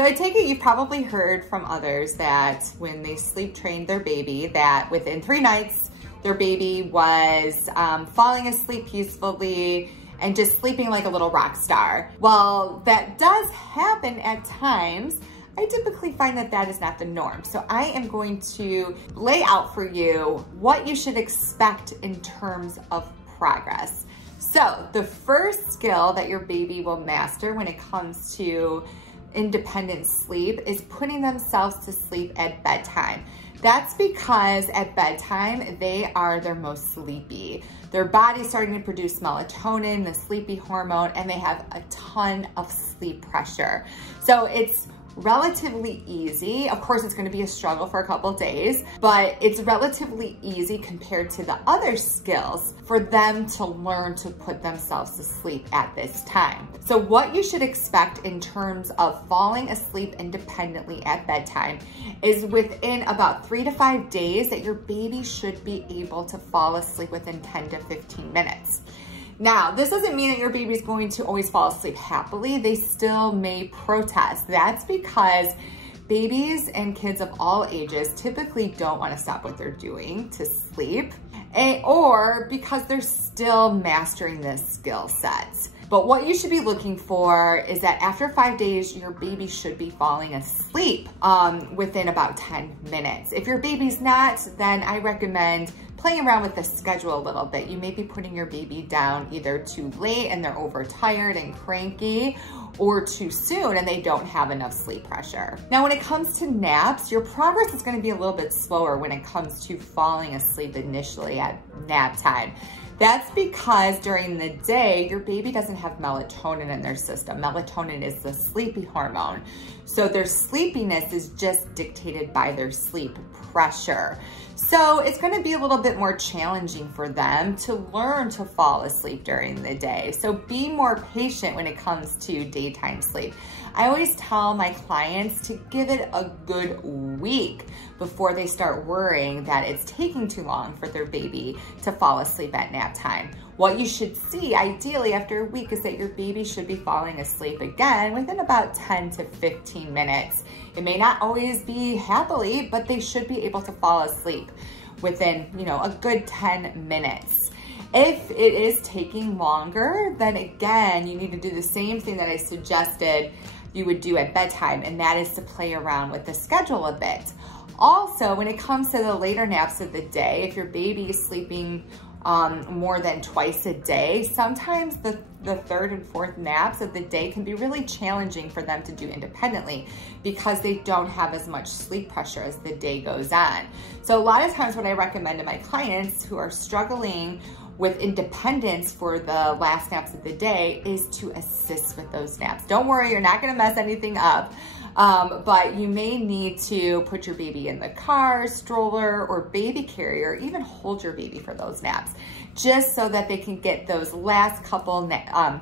So I take it you've probably heard from others that when they sleep trained their baby, that within 3 nights, their baby was falling asleep peacefully and just sleeping like a little rock star. Well, that does happen at times. I typically find that that is not the norm. So I am going to lay out for you what you should expect in terms of progress. So the first skill that your baby will master when it comes to independent sleep is putting themselves to sleep at bedtime. That's because at bedtime, they are their most sleepy. Their body's starting to produce melatonin, the sleepy hormone, and they have a ton of sleep pressure. So it's relatively easy. Of course, it's going to be a struggle for a couple days, but it's relatively easy compared to the other skills for them to learn to put themselves to sleep at this time. So what you should expect in terms of falling asleep independently at bedtime is within about 3 to 5 days that your baby should be able to fall asleep within 10 to 15 minutes. Now, this doesn't mean that your baby's going to always fall asleep happily. They still may protest. That's because babies and kids of all ages typically don't want to stop what they're doing to sleep, or because they're still mastering this skill set. But what you should be looking for is that after 5 days, your baby should be falling asleep within about 10 minutes. If your baby's not, then I recommend playing around with the schedule a little bit. You may be putting your baby down either too late and they're overtired and cranky, or too soon and they don't have enough sleep pressure. Now, when it comes to naps, your progress is going to be a little bit slower when it comes to falling asleep initially at nap time. That's because during the day, your baby doesn't have melatonin in their system. Melatonin is the sleepy hormone. So their sleepiness is just dictated by their sleep pressure. So it's going to be a little bit more challenging for them to learn to fall asleep during the day. So be more patient when it comes to daytime sleep. I always tell my clients to give it a good week before they start worrying that it's taking too long for their baby to fall asleep at nap time. What you should see ideally after a week is that your baby should be falling asleep again within about 10 to 15 minutes. It may not always be happily, but they should be able to fall asleep within, a good 10 minutes. If it is taking longer, then again, you need to do the same thing that I suggested you would do at bedtime, and that is to play around with the schedule a bit. Also, when it comes to the later naps of the day, if your baby is sleeping more than twice a day, sometimes the third and fourth naps of the day can be really challenging for them to do independently because they don't have as much sleep pressure as the day goes on. So a lot of times what I recommend to my clients who are struggling with independence for the last naps of the day is to assist with those naps. Don't worry, you're not gonna mess anything up. But you may need to put your baby in the car, stroller, or baby carrier, even hold your baby for those naps, just so that they can get those last couple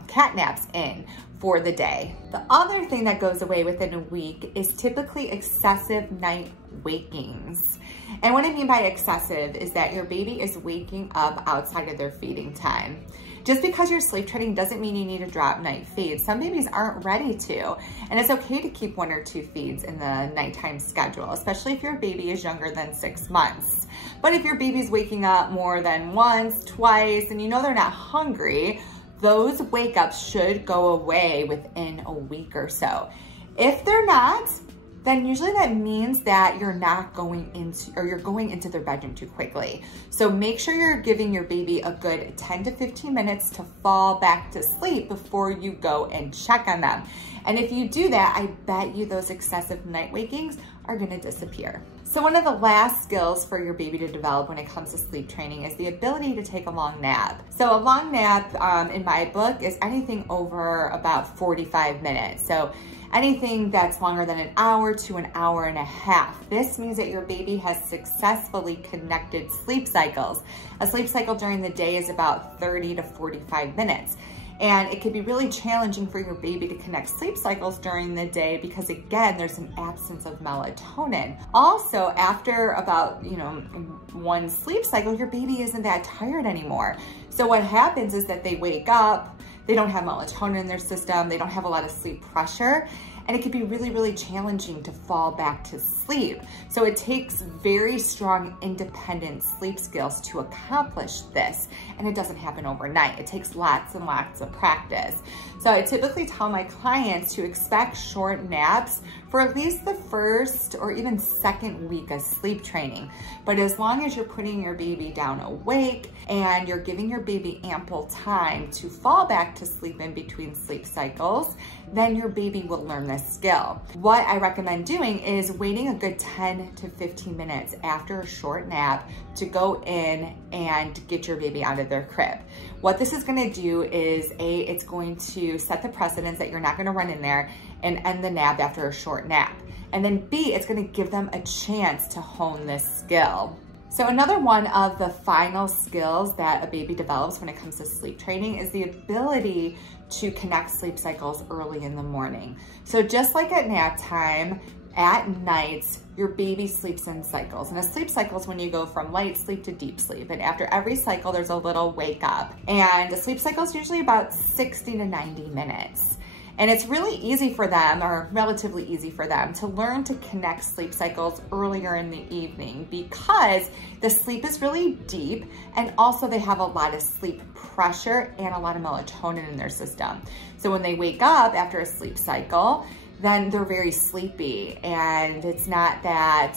cat naps in for the day. The other thing that goes away within a week is typically excessive night wakings. And what I mean by excessive is that your baby is waking up outside of their feeding time. Just because you're sleep training doesn't mean you need to drop night feeds. Some babies aren't ready to, and it's okay to keep 1 or 2 feeds in the nighttime schedule, especially if your baby is younger than 6 months. But if your baby's waking up more than once, twice, and they're not hungry, those wake ups should go away within a week or so. If they're not, then usually that means that you're going into their bedroom too quickly. So make sure you're giving your baby a good 10 to 15 minutes to fall back to sleep before you go and check on them. And if you do that, I bet you those excessive night wakings are gonna disappear. So one of the last skills for your baby to develop when it comes to sleep training is the ability to take a long nap. So a long nap in my book is anything over about 45 minutes. So anything that's longer than an hour to an hour and a half. This means that your baby has successfully connected sleep cycles. A sleep cycle during the day is about 30 to 45 minutes. And it can be really challenging for your baby to connect sleep cycles during the day because, again, there's an absence of melatonin. Also, after about, one sleep cycle, your baby isn't that tired anymore. So what happens is that they wake up, they don't have melatonin in their system, they don't have a lot of sleep pressure, and it can be really, really challenging to fall back to sleep. So it takes very strong independent sleep skills to accomplish this, and it doesn't happen overnight. It takes lots and lots of practice. So I typically tell my clients to expect short naps for at least the first or even second week of sleep training. But as long as you're putting your baby down awake and you're giving your baby ample time to fall back to sleep in between sleep cycles, then your baby will learn this skill. What I recommend doing is waiting a good 10 to 15 minutes after a short nap to go in and get your baby out of their crib. What this is gonna do is A, it's going to set the precedence that you're not gonna run in there and end the nap after a short nap. And then B, it's gonna give them a chance to hone this skill. So another one of the final skills that a baby develops when it comes to sleep training is the ability to connect sleep cycles early in the morning. So just like at nap time, at night, your baby sleeps in cycles. And a sleep cycle is when you go from light sleep to deep sleep. And after every cycle, there's a little wake up. And a sleep cycle is usually about 60 to 90 minutes. And it's really easy for them, or relatively easy for them, to learn to connect sleep cycles earlier in the evening because the sleep is really deep, and also they have a lot of sleep pressure and a lot of melatonin in their system. So when they wake up after a sleep cycle, then they're very sleepy, and it's not that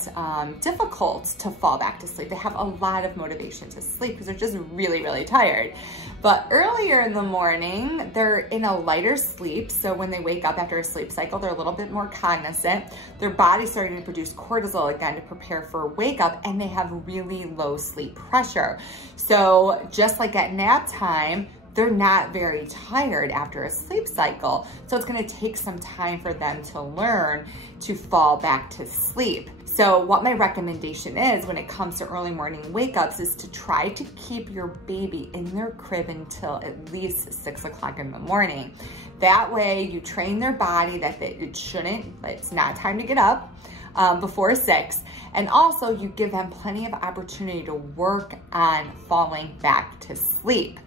difficult to fall back to sleep. They have a lot of motivation to sleep because they're just really, really tired. But earlier in the morning, they're in a lighter sleep. So when they wake up after a sleep cycle, they're a little bit more cognizant. Their body's starting to produce cortisol again to prepare for a wake up, and they have really low sleep pressure. So just like at nap time, they're not very tired after a sleep cycle. So it's gonna take some time for them to learn to fall back to sleep. So what my recommendation is when it comes to early morning wake-ups is to try to keep your baby in their crib until at least 6 o'clock in the morning. That way you train their body that it's not time to get up before 6. And also you give them plenty of opportunity to work on falling back to sleep.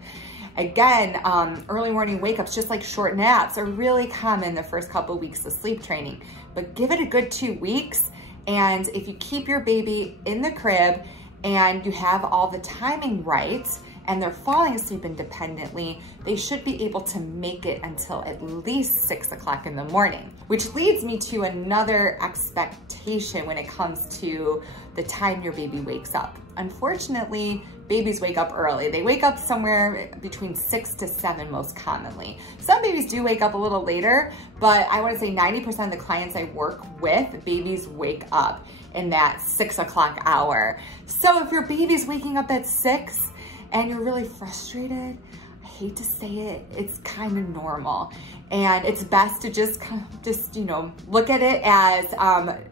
Again, early morning wake-ups, just like short naps, are really common the first couple of weeks of sleep training, but give it a good 2 weeks. And if you keep your baby in the crib and you have all the timing right, and they're falling asleep independently, they should be able to make it until at least 6 o'clock in the morning. Which leads me to another expectation when it comes to the time your baby wakes up. Unfortunately, babies wake up early. They wake up somewhere between 6 to 7 most commonly. Some babies do wake up a little later, but I wanna say 90% of the clients I work with, babies wake up in that 6 o'clock hour. So if your baby's waking up at 6, and you're really frustrated, I hate to say it, it's kind of normal. And it's best to just look at it as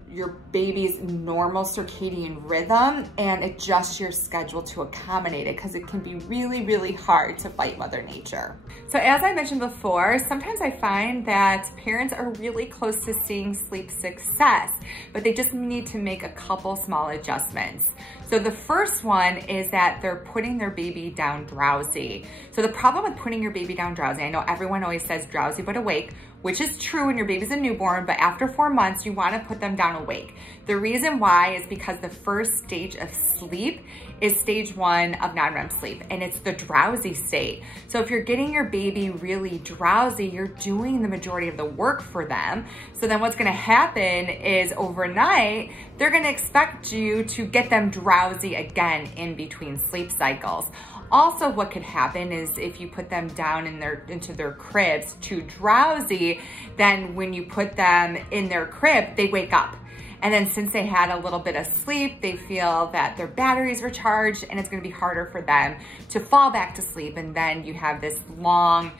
your baby's normal circadian rhythm and adjust your schedule to accommodate it, because it can be really, really hard to fight Mother Nature. So as I mentioned before, sometimes I find that parents are really close to seeing sleep success, but they just need to make a couple small adjustments. So the first one is that they're putting their baby down drowsy. So the problem with putting your baby down drowsy, I know everyone always says drowsy but awake, which is true when your baby's a newborn, but after 4 months, you wanna put them down awake. The reason why is because the first stage of sleep is stage 1 of non-REM sleep, and it's the drowsy state. So if you're getting your baby really drowsy, you're doing the majority of the work for them. So then what's gonna happen is overnight, they're gonna expect you to get them drowsy again in between sleep cycles. Also, what could happen is if you put them down into their cribs too drowsy, then when you put them in their crib, they wake up. And then since they had a little bit of sleep, they feel that their batteries were charged, and it's gonna be harder for them to fall back to sleep. And then you have this long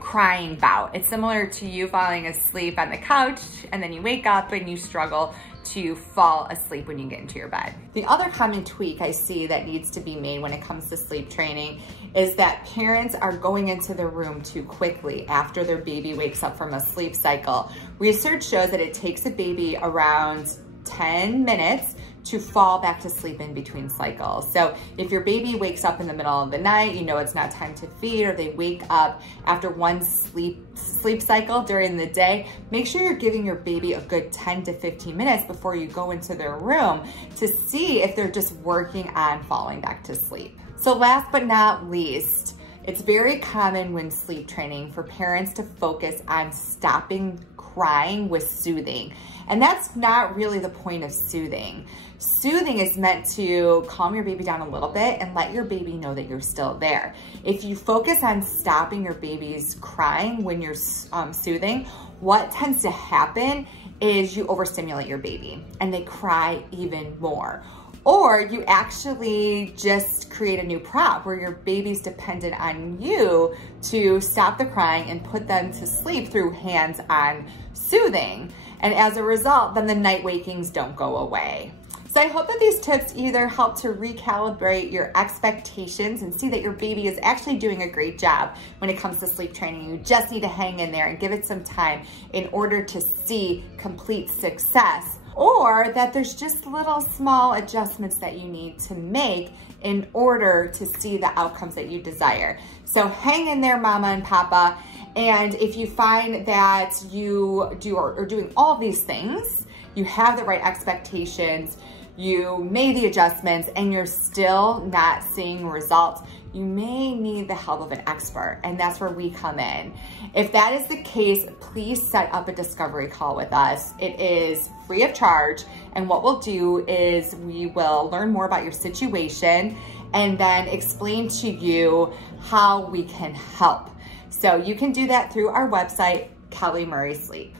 crying bout. It's similar to you falling asleep on the couch, and then you wake up and you struggle to fall asleep when you get into your bed. The other common tweak I see that needs to be made when it comes to sleep training is that parents are going into their room too quickly after their baby wakes up from a sleep cycle. Research shows that it takes a baby around 10 minutes to fall back to sleep in between cycles. So if your baby wakes up in the middle of the night, you know it's not time to feed, or they wake up after one sleep cycle during the day, make sure you're giving your baby a good 10 to 15 minutes before you go into their room to see if they're just working on falling back to sleep. So last but not least, it's very common when sleep training for parents to focus on stopping crying with soothing. And that's not really the point of soothing. Soothing is meant to calm your baby down a little bit and let your baby know that you're still there. If you focus on stopping your baby's crying when you're soothing, what tends to happen is you overstimulate your baby and they cry even more. Or you actually just create a new prop where your baby's dependent on you to stop the crying and put them to sleep through hands-on soothing. And as a result, then the night wakings don't go away. So I hope that these tips either help to recalibrate your expectations and see that your baby is actually doing a great job when it comes to sleep training. You just need to hang in there and give it some time in order to see complete success. Or that there's just little small adjustments that you need to make in order to see the outcomes that you desire. So hang in there, mama and papa. And if you find that you are doing all of these things, you have the right expectations, you made the adjustments, and you're still not seeing results, you may need the help of an expert, and that's where we come in. If that is the case, please set up a discovery call with us. It is free of charge, and what we'll do is we will learn more about your situation and then explain to you how we can help. So you can do that through our website, Kelly Murray Sleep.